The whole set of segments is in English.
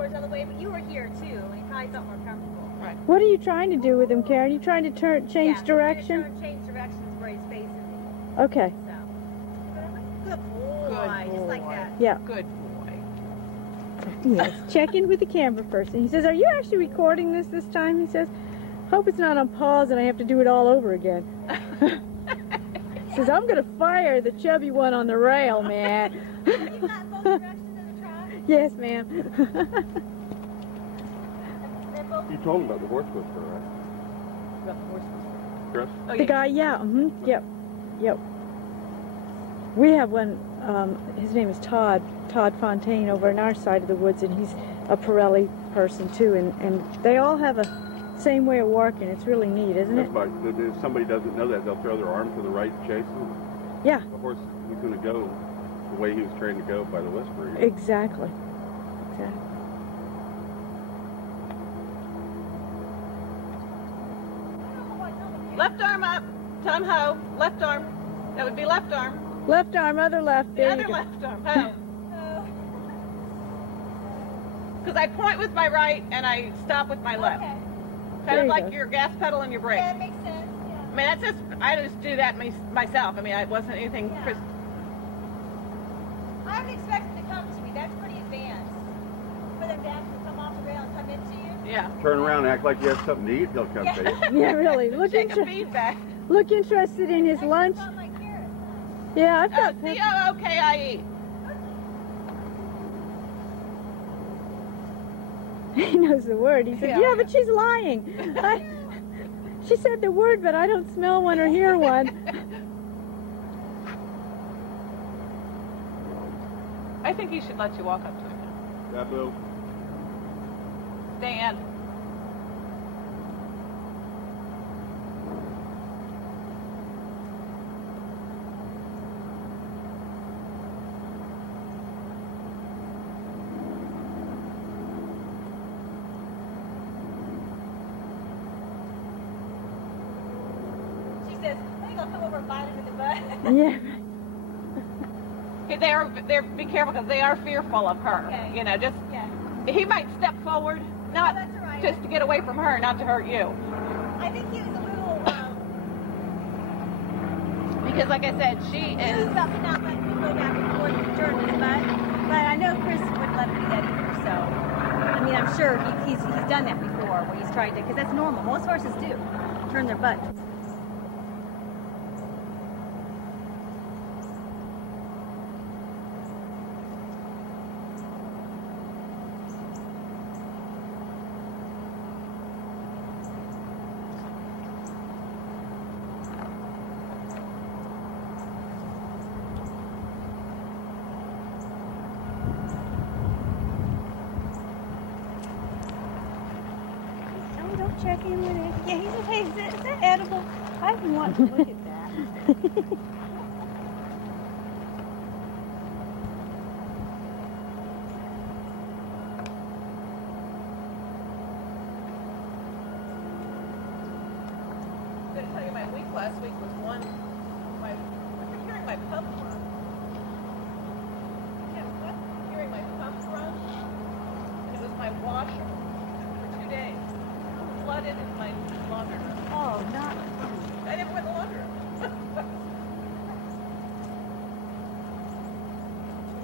towards the other way, but you were here too, and you probably felt more comfortable. Right. What are you trying to do with him, Karen? You trying to change direction? Change directions where he's facing me. Okay. So. Good boy. Just like that. Yeah. Good boy. Yes. Check in with the camera first. And he says, "Are you actually recording this time?" He says, "Hope it's not on pause and I have to do it all over again." He says, "I'm gonna fire the chubby one on the rail, man." You got both directions of the truck? Yes, ma'am. They're both. You told him about the horse whisperer, right? About the horse whisperer. Chris? Oh, The guy, yeah. Yep. Yep. We have one. His name is Todd Fontaine over on our side of the woods, and he's a Pirelli person too, and they all have a same way of walking. It's really neat, isn't it? That's like, if somebody doesn't know that, they'll throw their arm to the right and chase them. Yeah. The horse is going to go the way he was trained to go by the whisperer. Exactly. Exactly. Left arm up. Time ho. Left arm. That would be left arm. Left arm, other left. The There other you go. left arm. Ho. Because I point with my right and I stop with my left. Okay. Kind There of you like go. your gas pedal and your brake. Yeah, that makes sense. Yeah. I mean, that's just, I just do that myself. I mean, it wasn't anything. Yeah. I would expect them to come to me. That's pretty advanced. For them to actually come off the rail and come into you. Yeah. Turn around and act like you have something to eat, he'll come to you. Yeah, really. Take a feedback. Look interested in his lunch. Not like carrots, huh? Yeah, I've got. C-O-O-K-I-E. He knows the word. He said, Yeah. "Yeah, but she's lying. She said the word, but I don't smell one or hear one." I think he should let you walk up to him now. Babu. Stand. She says, I think I'll come over and bite him in the butt. Yeah. They're be careful because they are fearful of her. Okay. You know, just Yeah. he might step forward, not Oh, that's all right. just to get away from her, not to hurt you. I think he was a little, Because, like I said, she he was is. about to not let me go back and forth and turn his butt. But I know Chris wouldn't let him do that either, so. I mean, I'm sure he's done that before where he's tried to, because that's normal. Most horses do. Turn their butt. Oh, don't check in with it. Yeah, he's okay. Is that edible? I even want to look at that. I'm going to tell you my week last week was one. I've been hearing my pump run. Yeah, what? Hearing my pump run. And it was my washer for 2 days. Flooded in my laundry room. Oh, not. I never went to the laundry room.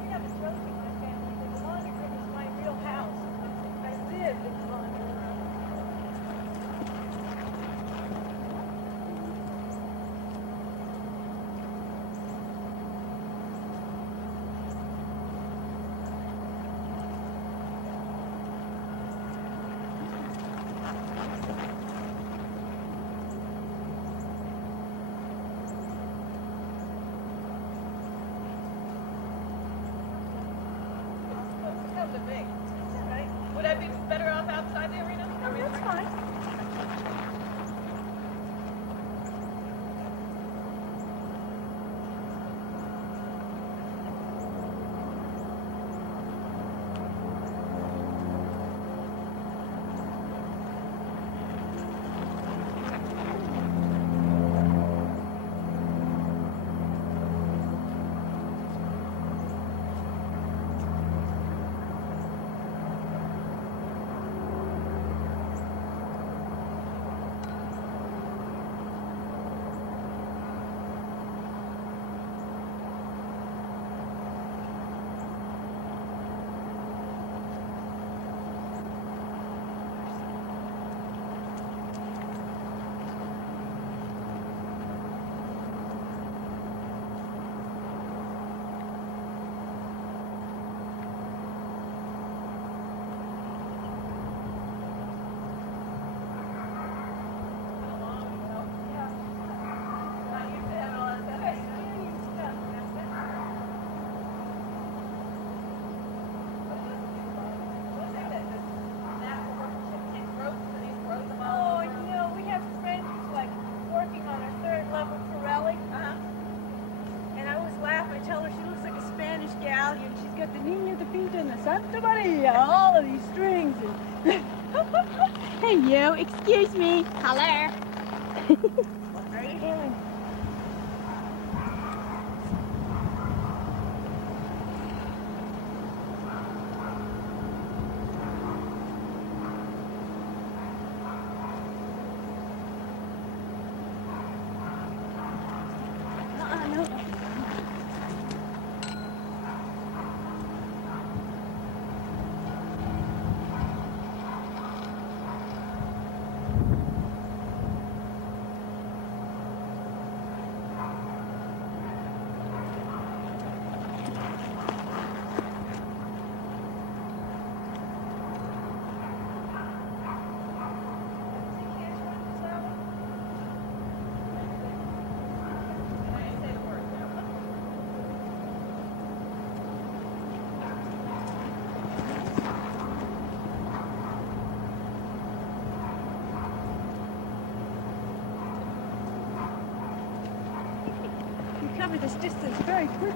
You have a trophy in my family, but the laundry room is my real house. I live in the laundry room. Come to me. Right? Would I be better off outside the arena? Oh, that's fine. somebody, all of these strings. And hey, you, excuse me. Hello. What are you doing? No. You cover this distance very quickly.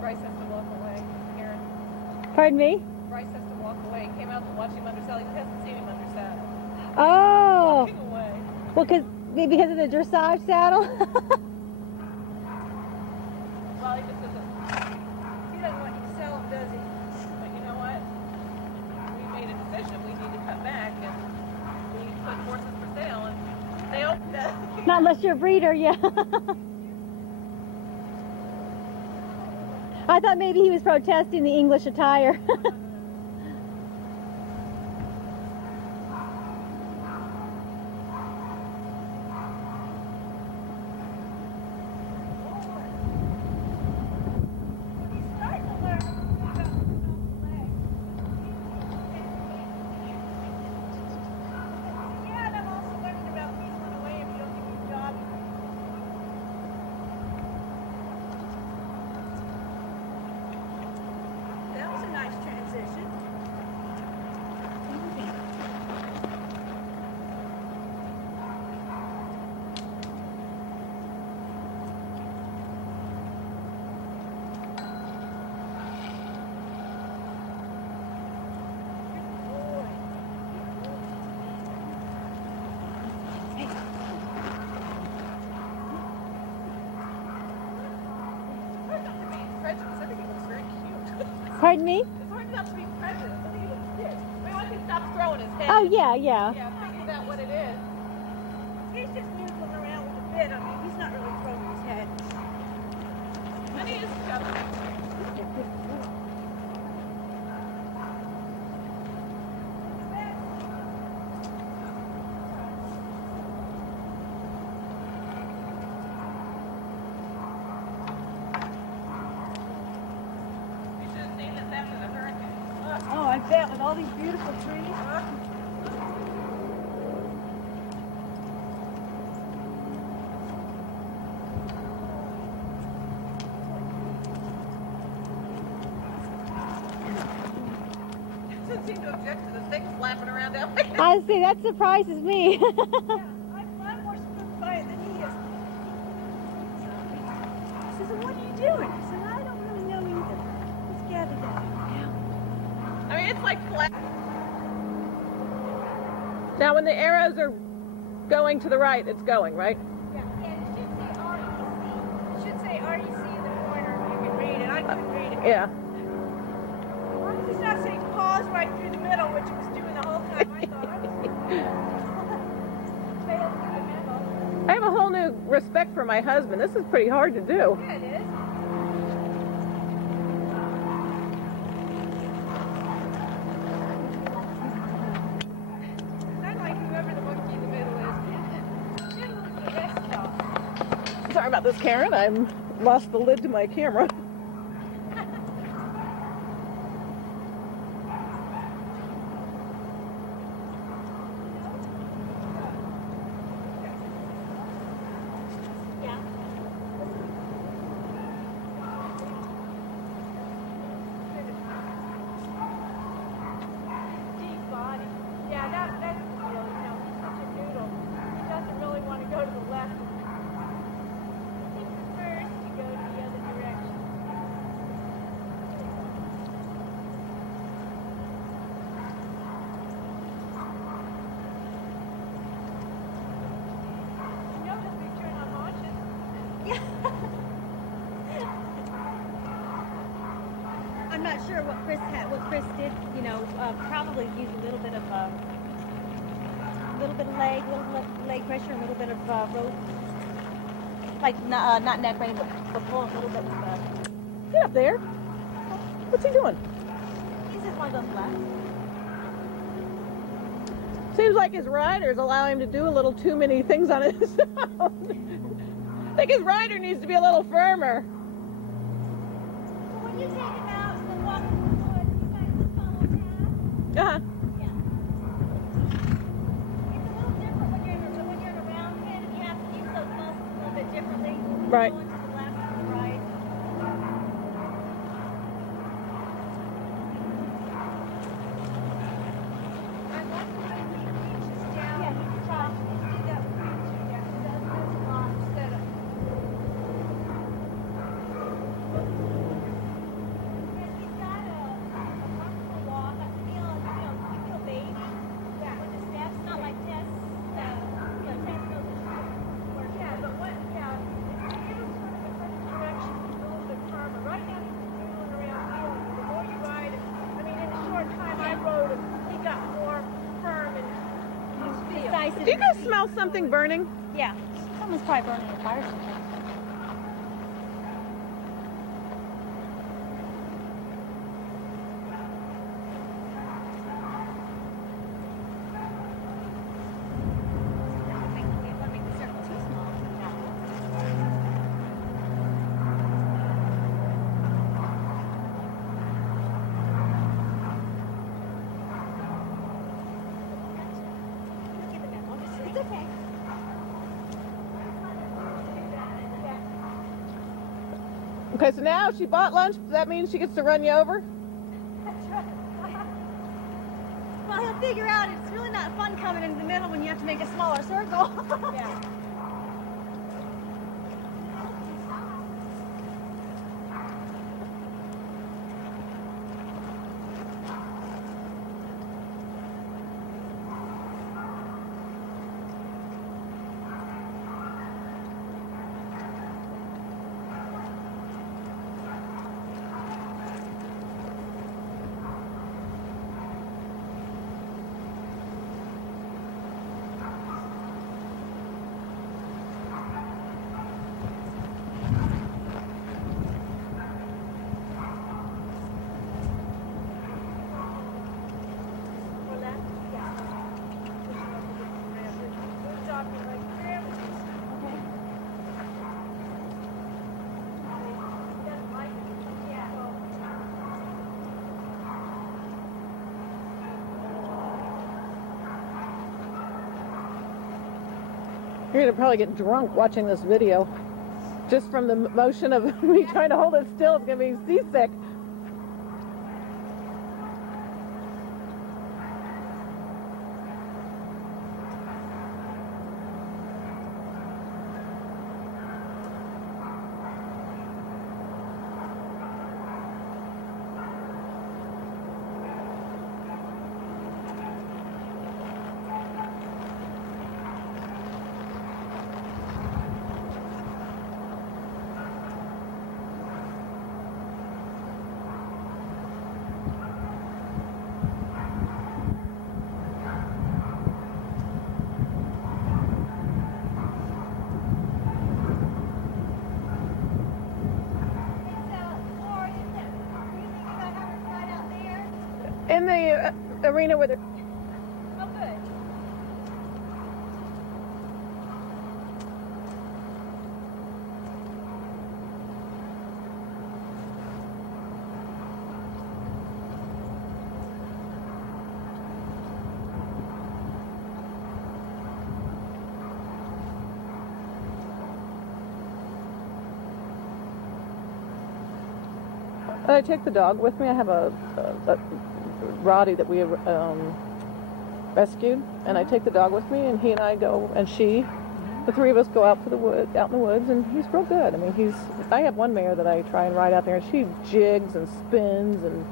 Bryce has to walk away. Karen. Pardon me? Bryce has to walk away. He came out to watch him under saddle. He hasn't seen him under saddle. Oh. Walking away. Well, because of the dressage saddle? Well, he just doesn't. He doesn't want you to sell him, does he? But you know what? We made a decision. We need to cut back, and we put horses for sale, and they opened that. Not unless you're a breeder, yeah. I thought maybe he was protesting the English attire. That was a nice transition. Prejudice. I think he looks very cute. Pardon me? It's hard not to be prejudiced. I think he looks cute. I mean, once he stops throwing his head. Oh, yeah, yeah. Yeah, figures out what it is. He's just moving around with the bit. I mean, he's not really throwing his head. And he is jumping. You should have seen this after the hurricane. Oh, I bet, with all these beautiful trees. Doesn't seem to object to the thing flapping around out there. I see, that surprises me. I'm more spooked by it than he is. He says, "What are you doing?" I said, "I don't really know either. Let's gather that." I mean, it's like flat. Now, when the arrows are going to the right, it's going, right? Yeah, and it should say REC. It should say REC in the corner. You can read it. I couldn't read it. Yeah. Why does it not say pause right through the middle, which it was doing the whole time? I thought I was failed through the middle. I have a whole new respect for my husband. This is pretty hard to do. Yeah, it is. I like whoever the monkey in the middle is. Then look at the rest stop. Sorry about this, Karen. I'm lost the lid to my camera. Yeah. Deep body. Yeah, that's the deal. You know, he's such a noodle. He doesn't really want to go to the left. He prefers to go to the other direction. You know he'll be turned on launches. I'm not sure what Chris did. You know, probably use a little bit of leg pressure, a little bit of rope, like not neck rein, but pull a little bit of. Get up there. What's he doing? He's just one of those left. Seems like his riders allow him to do a little too many things on his own. I think his rider needs to be a little firmer. When you take him out and walk in the woods, you guys just follow a path. Uh-huh. It's a little different when you're in a round pin and you have to use those muscles a little bit differently. Right. Going to the left and the right. I like the way he reaches down. Yeah, he's tough. You do that with him too. Yeah, he does this a lot instead of. And he's got a comfortable walk. I feel, you feel baby. Yeah. With the steps, not like Tess. Tess goes Yeah, but what? Yeah, if you give him sort of a certain direction, he's a little bit firmer. Right now he's noodling around wheeling. The more you ride him, I mean, in a short time I rode him, he got more firm and his feel. decisive. Do you guys smell something burning? Yeah. Someone's probably burning a fire somewhere. Make the circle too small. It's okay. Okay, so now she bought lunch. That means she gets to run you over? Well, he'll figure out it's really not fun coming into the middle when you have to make a smaller circle. Yeah. Or left? Yeah. Push him up a bit around. We'll stop him like there. Okay. He doesn't like it. Yeah. You're going to probably get drunk watching this video. Just from the motion of me trying to hold it still, it's going to be seasick. In the arena where the Oh, good. And I take the dog with me. I have a Roddy that we rescued, and I take the dog with me, and he and I go, and the three of us go out in the woods, and he's real good. I mean, I have one mare that I try and ride out there, and she jigs and spins and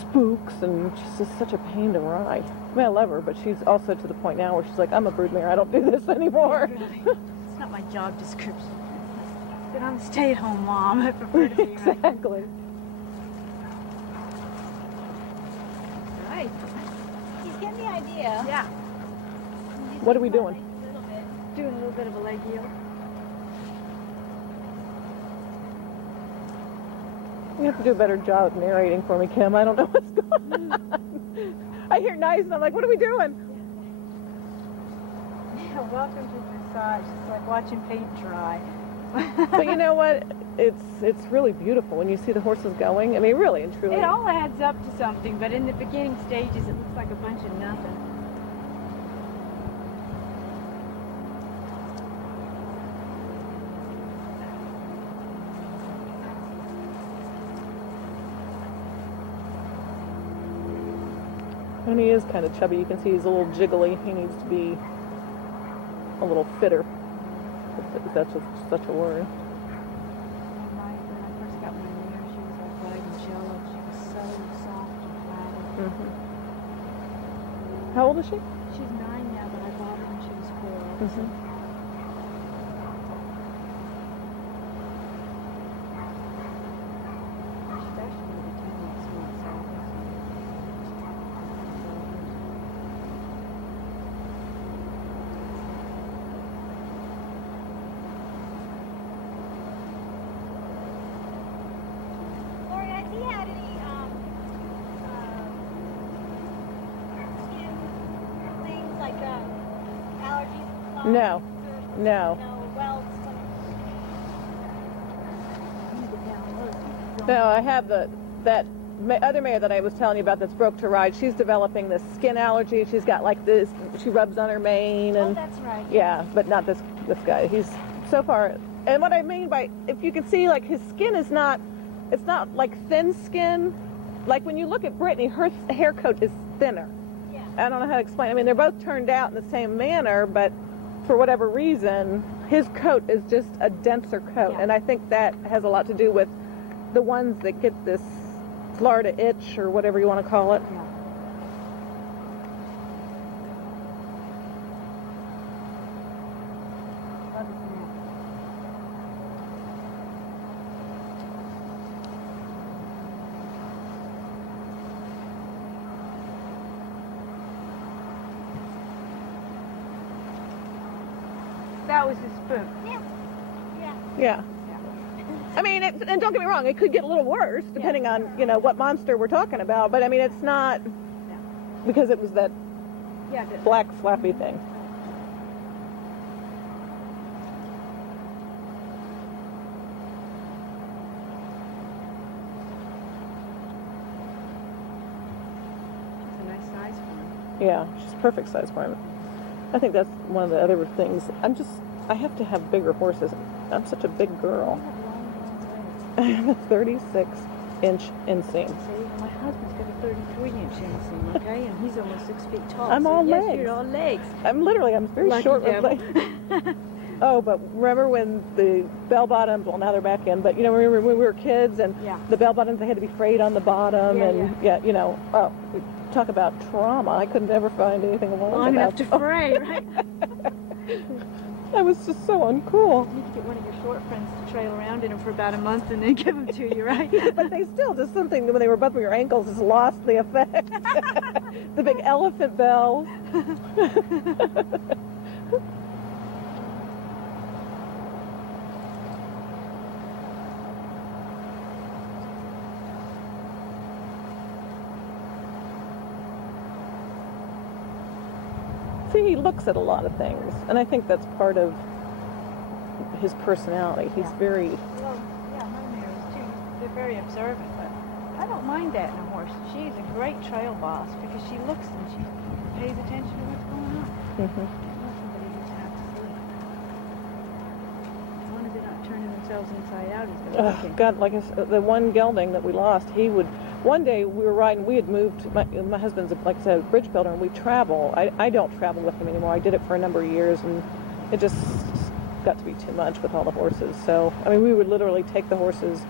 spooks, and she's just such a pain to ride. I mean, I love her, but she's also to the point now where she's like, I'm a broodmare. I don't do this anymore. It's not my job description. But I'm a stay-at-home mom. I prefer to be right. Exactly. Right. He's getting the idea. Yeah. What are we doing? A little bit. Doing a little bit of a leg heel. You have to do a better job of narrating for me, Kim. I don't know what's going on. I hear nice, and I'm like, what are we doing? Yeah, welcome to dressage. It's like watching paint dry. But you know what? It's really beautiful when you see the horses going. I mean, really and truly. It all adds up to something, but in the beginning stages, it looks like a bunch of nothing. And he is kind of chubby. You can see he's a little jiggly. He needs to be a little fitter. If that's such a word. When I first got my mare, she was like white and jello. She was so soft and flat. How old is she? She's 9 now, but I bought her when she was 4. She's actually maybe 10 next month, so Lori, has he had any skin things like allergies? No. No. No welts. No, I have that other mare that I was telling you about that's broke to ride. She's developing this skin allergy. She's got like this. She rubs on her mane and. Oh, that's right. Yeah, but not this guy. He's so far. And what I mean by, if you can see, like his skin is not, it's not like thin skin. Like when you look at Brittany, her hair coat is thinner. Yeah. I don't know how to explain. I mean, they're both turned out in the same manner, but for whatever reason, his coat is just a denser coat. Yeah. And I think that has a lot to do with the ones that get this Florida itch or whatever you want to call it. yeah. Love his neck. That was his spook. Yeah. I mean, and don't get me wrong, it could get a little worse depending on, what monster we're talking about. But I mean, it's not because it was that Yeah, black flappy thing. it's a nice size for him. Yeah, she's perfect size for him. I think that's one of the other things. I have to have bigger horses. I'm such a big girl. They have long, long legs. I have a 36-inch inseam. See, my husband's got a 33-inch inseam, okay? And he's almost 6 feet tall. I'm so all yes, legs. You're all legs. I'm very Lucky short with devil. legs. Oh, but remember when the bell bottoms, well, now they're back in, but remember when we were kids and Yeah. the bell bottoms, they had to be frayed on the bottom Yeah, oh, talk about trauma. I couldn't ever find anything along Long enough to that. fray, right? That was just so uncool. You need to get one of your short friends to trail around in them for about a month and then give them to you, right? But they still, just something when they were above your ankles, just lost the effect. The big elephant bells. See, he looks at a lot of things, and I think that's part of his personality. He's Yeah. very... Well, yeah, my mares too. They're very observant, but I don't mind that in a horse. She's a great trail boss because she looks and she pays attention to what's going on. Mhm. I want somebody who's half asleep. As long as they're not turning themselves inside out as they're walking. God, like I said, the one gelding that we lost, he would. One day we were riding. We had moved. My husband's, like I said, a bridge builder, and we travel. I don't travel with him anymore. I did it for a number of years, and it just got to be too much with all the horses. So I mean, we would literally take the horses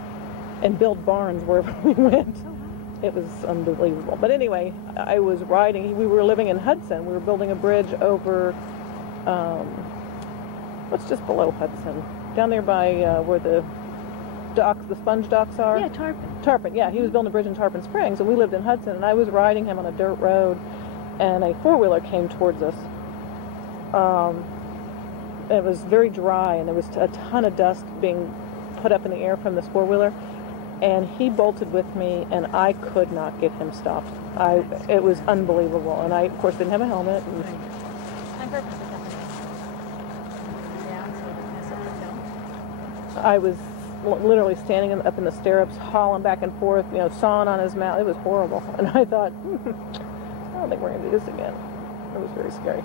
and build barns wherever we went. It was unbelievable. But anyway, I was riding. We were living in Hudson. We were building a bridge over. What's just below Hudson? Down there by where the docks, the sponge docks are? Yeah, Tarpon. Tarpon, yeah. He was building a bridge in Tarpon Springs, and we lived in Hudson, and I was riding him on a dirt road, and a four-wheeler came towards us. It was very dry, and there was a ton of dust being put up in the air from this four-wheeler, and he bolted with me, and I could not get him stopped. It was unbelievable, and I, of course, didn't have a helmet. And Right. On purpose or something. Down so it mess up the film. I was literally standing up in the stirrups, hauling back and forth, sawing on his mouth. It was horrible. And I thought, I don't think we're going to do this again. It was very scary.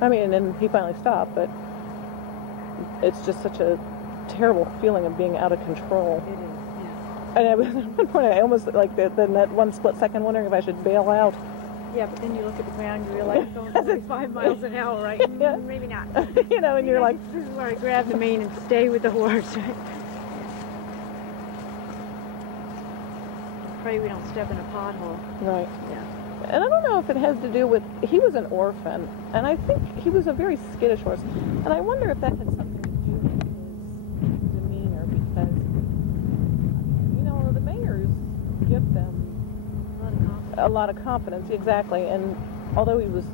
I mean, and then he finally stopped, but it's just such a terrible feeling of being out of control. It is, yeah. And at one point, I almost, like, then that one split second, wondering if I should bail out. Yeah, but then you look at the ground, you realize it's going only 5 miles an hour, right? Yeah. Maybe not. And you're like, This is where I grab the mane and stay with the horse. Pray we don't step in a pothole. right. Yeah. And I don't know if it has to do with, he was an orphan, and I think he was a very skittish horse, and I wonder if that had something to do with his demeanor, because, the mayors give them a lot of confidence, exactly, and although he was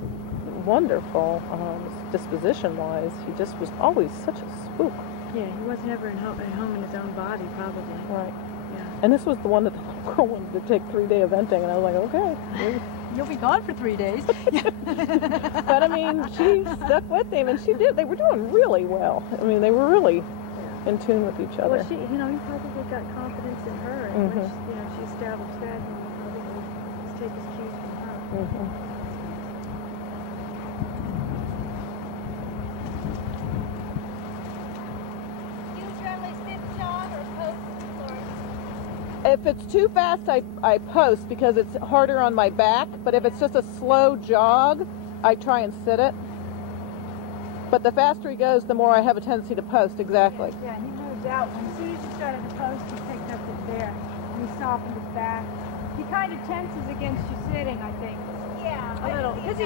wonderful, disposition-wise, he just was always such a spook. Yeah, he wasn't ever at home in his own body, probably. Right. Yeah. And this was the one that the little girl wanted to take 3-day eventing, and I was like, okay. You'll be gone for 3 days. But I mean, she stuck with him, and she did. They were doing really well. I mean, they were really in tune with each other. Well, he probably got confidence in her, and Mhm. once, she established that, he probably just take his cues from her. Mhm. Do you generally sit jog or post If it's too fast, I post because it's harder on my back. But if it's just a slow jog, I try and sit it. But the faster he goes, the more I have a tendency to post, exactly. Yeah, he moves out. As soon as you started to post, he picked up his bear and he softened his back. He kind of tenses against you sitting, I think. Yeah, A little, because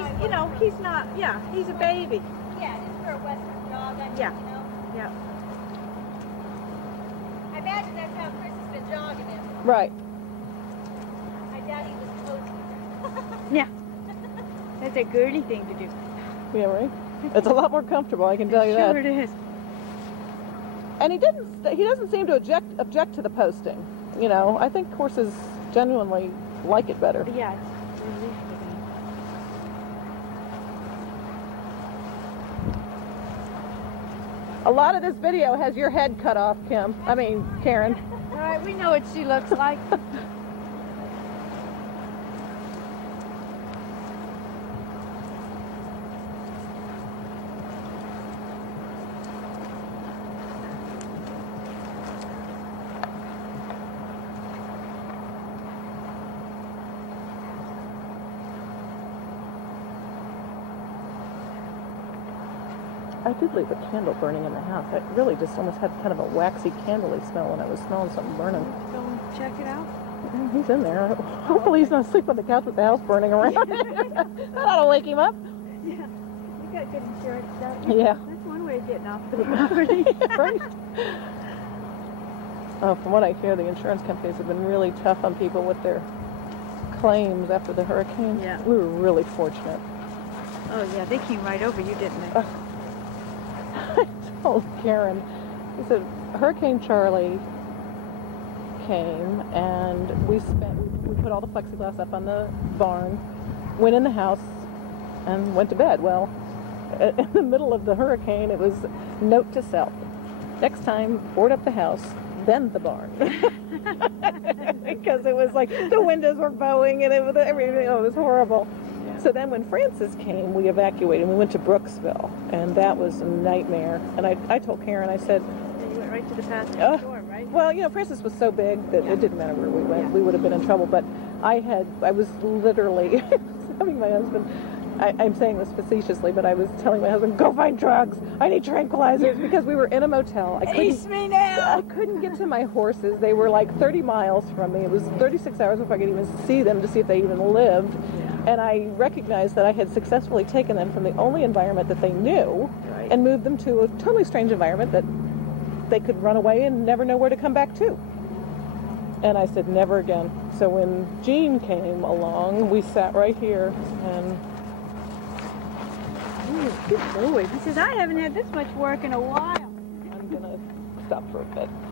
he's not, he's a baby. Yeah, just for a Western dog, I Yeah. think, Yeah. I imagine that's how Chris has been jogging him. Right. I doubt he was posting. Yeah. That's a girly thing to do. Yeah, right. It's a lot more comfortable, I can tell you that. Sure it is. And he doesn't seem to object to the posting. I think horses genuinely like it better. Yeah, it's relief for them. A lot of this video has your head cut off, Karen. All right, we know what she looks like. I did leave a candle burning in the house. It really just almost had kind of a waxy candly smell when I was smelling something burning. Go and check it out. He's in there. Hopefully he's not asleep on the couch with the house burning around. That'll wake him up. Yeah. You got good insurance stuff. Yeah. That's one way of getting off the property. Right? Oh, from what I hear, the insurance companies have been really tough on people with their claims after the hurricane. Yeah. We were really fortunate. Oh, yeah, they came right over you, didn't they? I told Karen, he said, Hurricane Charlie came and we put all the plexiglass up on the barn, went in the house, and went to bed. Well, in the middle of the hurricane, it was note to self. Next time, board up the house, then the barn. Because it was like the windows were bowing and it was everything. It was horrible. So then when Francis came, we evacuated. We went to Brooksville, and that was a nightmare. And I told Karen, I said, You went right to the passenger Oh. door, right? Well, you know, Francis was so big that it didn't matter where we went. We would have been in trouble. But I was literally having my husband, I'm saying this facetiously, but I was telling my husband, go find drugs. I need tranquilizers because we were in a motel. Ace me now! I couldn't get to my horses. They were like 30 miles from me. It was 36 hours before I could even see them to see if they even lived. And I recognized that I had successfully taken them from the only environment that they knew and moved them to a totally strange environment that they could run away and never know where to come back to. And I said, never again. So when Jean came along, we sat right here and... Ooh, good boy. He says, I haven't had this much work in a while. I'm going to stop for a bit.